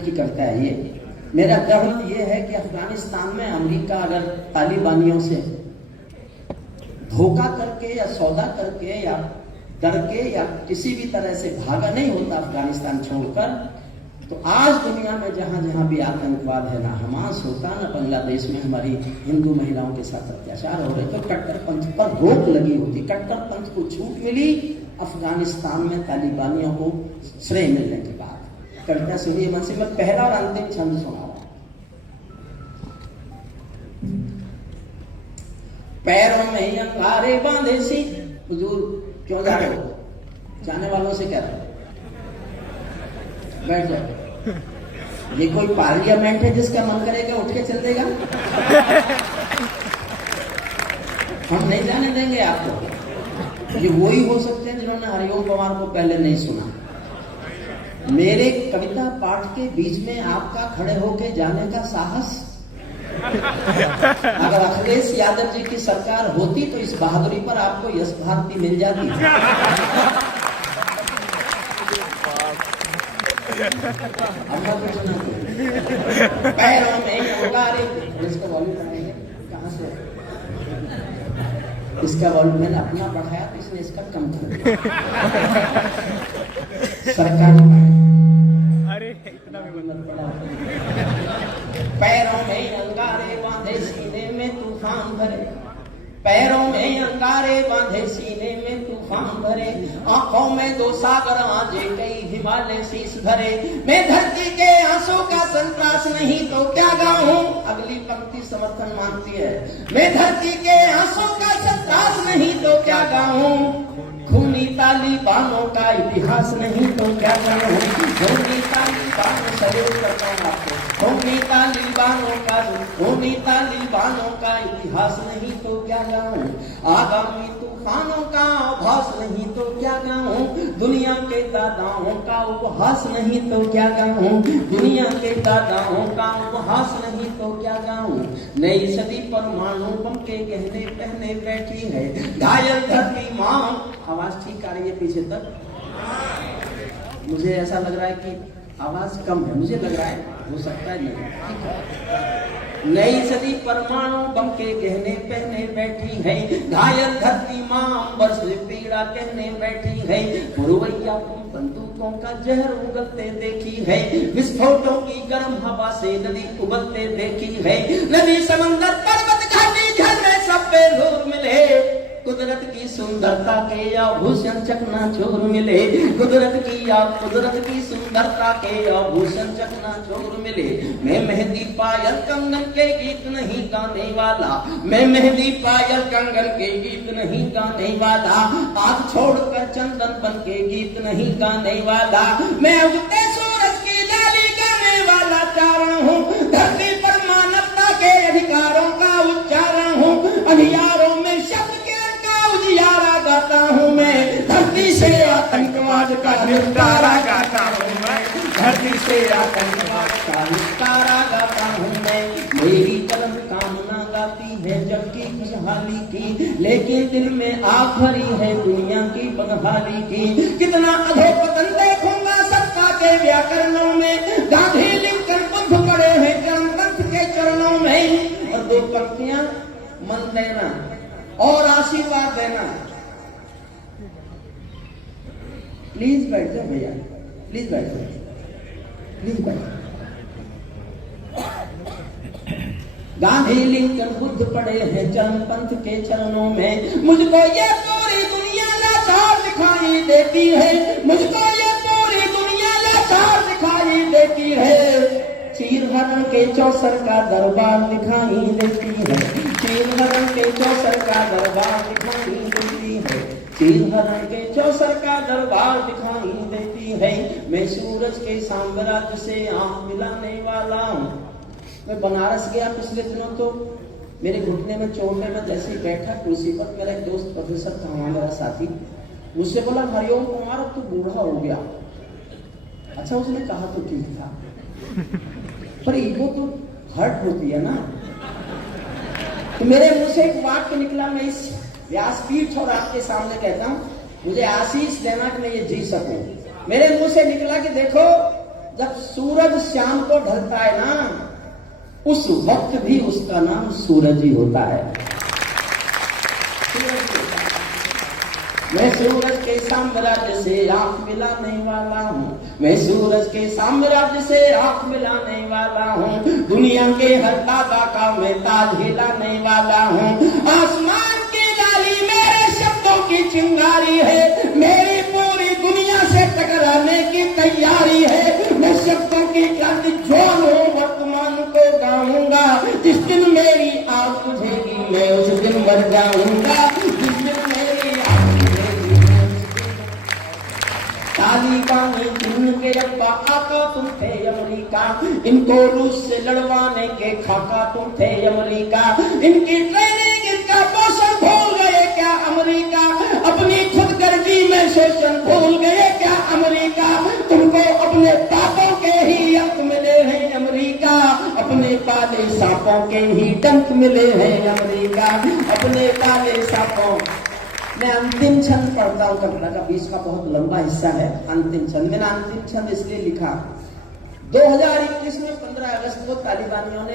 की करता है। ये मेरा दर्द ये है कि अफगानिस्तान में अमेरिका अगर तालिबानियों से धोखा करके या सौदा करके या डर के या किसी भी तरह से भागा नहीं होता अफगानिस्तान छोड़कर, तो आज दुनिया में जहां जहां भी आतंकवाद है, ना हमास होता, ना बांग्लादेश में हमारी हिंदू महिलाओं के साथ अत्याचार हो रहे, तो कट्टरपंथ पर रोक लगी होती। कट्टरपंथ को छूट मिली अफगानिस्तान में तालिबानियों को श्रेय मिलने के बाद। कविता सुनिए मन से, मैं पहला और अंतिम छंद सुनाऊं। पैरों में अंगारे बांधे सी, हुजूर क्यों जा रहे हो? जाने वालों से कह रहा हूं बैठ जाओ। ये कोई पार्लियामेंट है जिसका मन करेगा उठ के चल देगा? हम नहीं जाने देंगे आपको। ये वही हो सकते हैं जिन्होंने हरिओम पवार को पहले नहीं सुना। मेरे कविता पाठ के बीच में आपका खड़े होके जाने का साहस? अगर अखिलेश यादव जी की सरकार होती तो इस बहादुरी पर आपको यश भारती मिल जाती। पैरों में अंगारे, इसका वॉल्यूम बढ़ाएंगे कहां से? इसका वॉल्यूम मैंने अपना बढ़ाया तो इसने इसका कम कर दिया। सरकार अरे इतना भी मत बढ़ा। पैरों में अंगारे बांधे सीने में तूफान भरे, पैरों में अंगारे बांधे सीने में तूफान भरे, आंखों में दो सागर आजे कई हिमालय शीश धरे। मैं धरती के आंसू का संतरास नहीं तो क्या गाऊं? अगली पंक्ति समर्थन मांगती है। मैं धरती के आंसू का संतरास नहीं तो क्या गाऊं? खूनी तालिबानों का इतिहास नहीं तो क्या गाऊं? खूनी तालिबानों सैल्यूट करता हूं आपको। खूनी तालिबानों का इतिहास नहीं तो क्या गाऊं? आगामी तूफानों का आभास नहीं तो क्या गाऊं? दुनिया के दादाओं का उपहास नहीं तो क्या गाऊं? दुनिया के दादाओं का उपहास नहीं तो क्या गाऊं? नई सदी परमाणु बम के गहने पहने बैठी है घायल धरती मां। आवाज ठीक आ रही है पीछे तक? मुझे ऐसा लग रहा है कि आवाज कम है, मुझे लग रहा है, हो सकता है नहीं। नई सदी परमाणु बम के गहने पहने बैठी है घायल धरती मां, अंबर से पीड़ा कहने बैठी है। पुरवैया बंदूकों का जहर उगलते देखी है, विस्फोटों की गर्म हवा से नदी उबलते देखी है। नदी समंदर पर्वत घाटी झरने सब पे लोग मिले, कुदरत की सुंदरता के आभूषण चकनाचूर मिले। कुदरत की सुंदरता के आभूषण चकनाचूर मिले। मैं मेहंदी पायल कंगन के गीत नहीं गाने वाला, मैं मेहंदी पायल कंगन के गीत नहीं गाने वाला, आग छोड़कर चंदन बन के गीत नहीं गाने वाला। मैं उगते सूरज की लाली गाने वाला चारण हूँ, धरती पर मानवता के अधिकारों का उच्चारण हूँ। अंधियारों में शब्द उजियारा गाता हूँ मैं, धरती से आतंकवाद का निपटारा गाता हूँ मैं, धरती से आतंकवाद का निपटारा गाता हूँ मैं। मेरी तरफ कामना गाती है जबकि खुशहाली की, लेकिन दिल में आग भरी है दुनिया की बदहाली की। कितना अधोपतन देखूंगा सत्ता के व्याकरणों में, गांधी लिंकन बुद्ध पड़े हैं गणतंत्र के चरणों में। और दो पंक्तियां मन देना और आशीर्वाद देना। प्लीज बैठ जाओ भैया, प्लीज बैठ जाओ, प्लीज बैठ जाओ। गांधी लिंकन बुद्ध पड़े हैं चरणपंथ के चरणों में। मुझको ये पूरी दुनिया लाचार दिखाई देती है, मुझको ये पूरी दुनिया लाचार दिखाई देती है। चीर हरण के चौसर का दरबार दिखाई देती है, चीर हरण के चौसर का दरबार दिखाई देती है, चीर हरण के चौसर का दरबार दिखाई देती है। मैं सूरज के साम्राज्य से आंख मिलाने वाला हूँ। मैं बनारस गया पिछले दिनों, तो मेरे घुटने में चोट है। मैं जैसे ही बैठा कुर्सी पर, मेरा एक दोस्त प्रोफेसर था वहां, मेरा साथी, मुझसे बोला हरिओम कुमार अब तो बूढ़ा हो गया। अच्छा उसने कहा तो ठीक था, पर ईगो तो हर्ट होती है ना। तो मेरे मुंह से एक वाक्य निकला, मैं इस व्यासपीठ और आपके सामने कहता हूं, मुझे आशीष देना कि मैं ये जी सकूं। मेरे मुंह से निकला कि देखो जब सूरज शाम को ढलता है ना, उस वक्त भी उसका नाम सूरज ही होता है। मैं सूरज के साम्राज्य से आंख मिलाने वाला हूँ, मैं सूरज के साम्राज्य से आंख मिलाने वाला हूँ, दुनिया के हर दादा का मैं ताज हिलाने वाला हूँ। आसमान की लाली मेरे शब्दों की चिंगारी है, मेरी पूरी दुनिया से टकराने की तैयारी है। मैं शब्दों की क्रांति ज्वाल हूँ, वर्तमान को गाऊंगा, जिस दिन मेरी आग बुझेगी मैं उस दिन मर जाऊंगा, जिस दिन मेरी आग तालिबानी जिनके अब्बा आका तुम थे अमेरिका, इनको रूस से लड़वाने के खाका तुम थे अमेरिका, इनकी ट्रेनिंग इनका पोषण भूल गए क्या अमेरिका, अपनी खुदगर्जी में शोषण भूल गए क्या अमेरिका, तुमको अपने पापों के ही अंक मिले हैं अमेरिका, अपने काले सांपों के ही डंक मिले हैं अमेरिका, अपने काले सांपों। मैं अंतिम छंद पढ़ता हूँ कविता का, बीच का बहुत लंबा हिस्सा है। अंतिम छंद मैंने अंतिम छंद इसलिए लिखा, 2021 में 15 अगस्त को तालिबानियों ने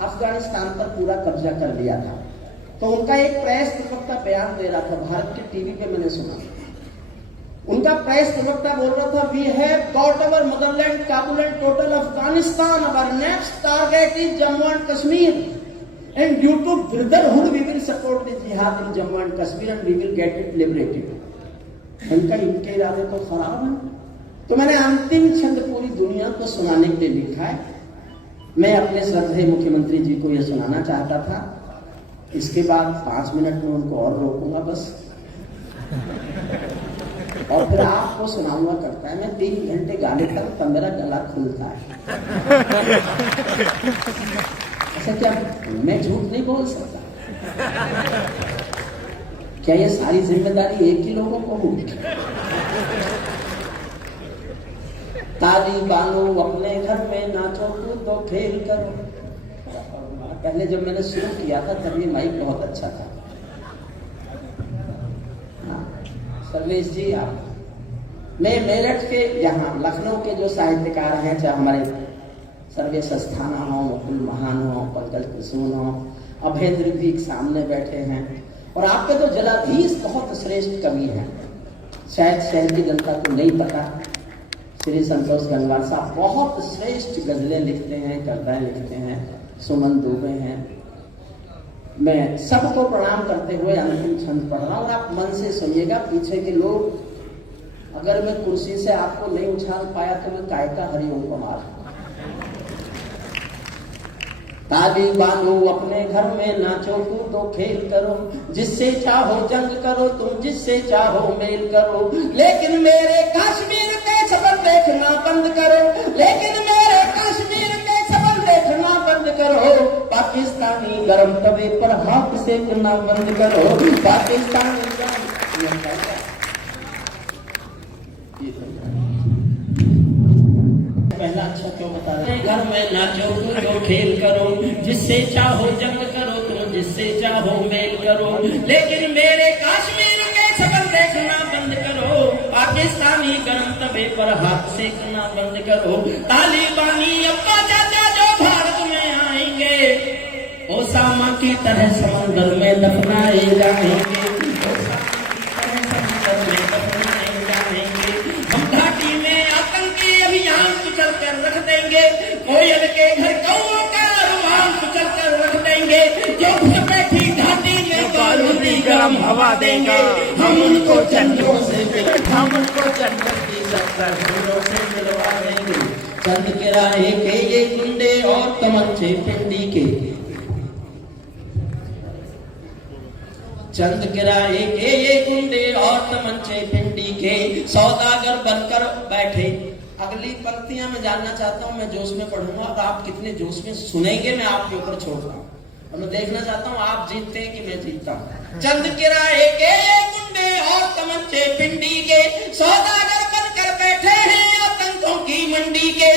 अफगानिस्तान पर पूरा कब्जा कर लिया था, तो उनका एक प्रेस प्रवक्ता बयान दे रहा था, भारत के टीवी पे मैंने सुना। उनका प्रेस प्रवक्ता बोल रहा था, we have got our motherland Kabul and total Afghanistan, our next target is Jammu and Kashmir, and due to brotherhood we will support the jihad in Jammu and Kashmir and we will get it liberated। उनका इनके इरादे तो खराब है। तो मैंने अंतिम छंद पूरी दुनिया को सुनाने के लिए लिखा है। मैं अपने श्रद्धेय मुख्यमंत्री जी को यह सुनाना चाहता था, इसके बाद 5 मिनट में उनको और रोकूंगा बस, और फिर आपको सुनाऊंगा करता है। मैं 3 घंटे गा लेता हूं तब मेरा गला खुलता है। ऐसा क्या मैं झूठ नहीं बोल सकता? क्या ये सारी जिम्मेदारी एक ही लोगों को होगी? तालिबानों अपने घर में नाचो कूदो खेल करो। पहले जब मैंने शुरू किया था तब ये माइक बहुत अच्छा था। सर्वेश जी, आप मैं मेरठ के यहाँ लखनऊ के जो साहित्यकार हैं, चाहे हमारे सर्वेश अस्थाना हो, मुकुल महान हो, पंकज कुसुम हो, अभेंद्र भी सामने बैठे हैं, और आपके तो जलाधीश बहुत श्रेष्ठ कवि हैं, शायद शहर की जनता को नहीं पता। श्री संतोष गंगवार साहब बहुत श्रेष्ठ गजलें लिखते हैं, कविताएं लिखते हैं, सुमन दुबे हैं। मैं सबको प्रणाम करते हुए अंतिम छंद पढ़ रहा हूँ, और आप मन से सुनिएगा। पीछे के लोग, अगर मैं कुर्सी से आपको नहीं उछाल पाया तो मैं काय का हरिओम कुमार। तालिबानों अपने घर में नाचो कूदो खेल करो, जिससे चाहो जंग करो तुम, जिससे चाहो मेल करो, लेकिन मेरे कश्मीर के छपन देखना बंद करो, लेकिन मेरे कश्मीर के छपन देखना बंद करो, पाकिस्तानी गरम तवे पर हाथ सेकना बंद करो, पाकिस्तानी पहला अच्छा क्यों बता रहे? घर में नाचो कूदो खेल करो, जिससे चाहो जंग करो तुम, जिससे चाहो मेल करो, लेकिन मेरे कश्मीर के छपन देखना बंद करो, पाकिस्तानी गरम तवे पर हाथ सेकना बंद करो, तालिबानी अब्बा चाचा जो भारत में आएंगे, ओसामा की तरह समंदर में दफनाए जाएंगे, रख देंगे, कोयल के घर कौओं का रुमाल कुचल कर रख देंगे, जो बैठी घाटी में बारूदी गरम हवा देंगे, हम उनको चंद्रों से मिलवा देंगे। चंद किराए के ये गुंडे और तमंचे पिंडी के, चंद किराए के ये गुंडे और तमंचे पिंडी के, सौदागर बनकर बैठे। अगली पंक्तियां मैं जानना चाहता हूं, मैं जोश में पढ़ूंगा और आप कितने जोश में सुनेंगे मैं आपके ऊपर छोड़ रहा हूं, और मैं देखना चाहता हूं आप जीतते हैं कि मैं जीतता हूं। चंद किराए के गुंडे और तमंचे पिंडी के, सौदागर बनकर बैठे हैं आतंकों की मंडी के,